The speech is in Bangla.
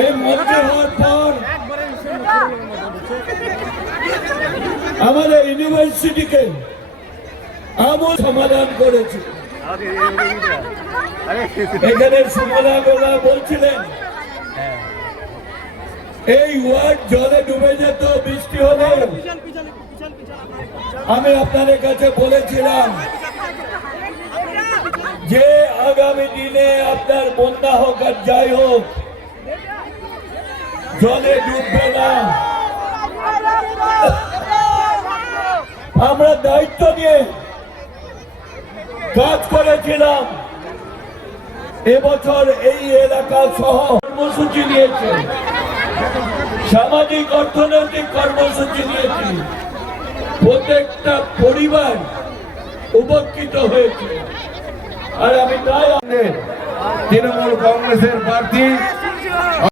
এই মন্ত্রী হওয়ার পর আমাদের ইউনিভার্সিটিকে আমূল সমাধান করেছে। এখানে সুমনা বলছিলেন এই ওয়ার্ড জলে ডুবে যেত বৃষ্টি হলে। আমি আপনাদের কাছে বলেছিলাম যে আগামী দিনে আপনার বন্যা হোক আর যাই হোক জলে ডুববে না। আমরা দায়িত্ব নিয়ে কাজ করেছিলাম। এবছর এই এলাকা সহ কর্মসূচি নিয়েছে, সামাজিক অর্থনৈতিক কর্মসূচি নিয়েছি। প্রত্যেকটা পরিবার উপকৃত হয়েছে। আর আমি তাই তৃণমূল কংগ্রেসের প্রার্থী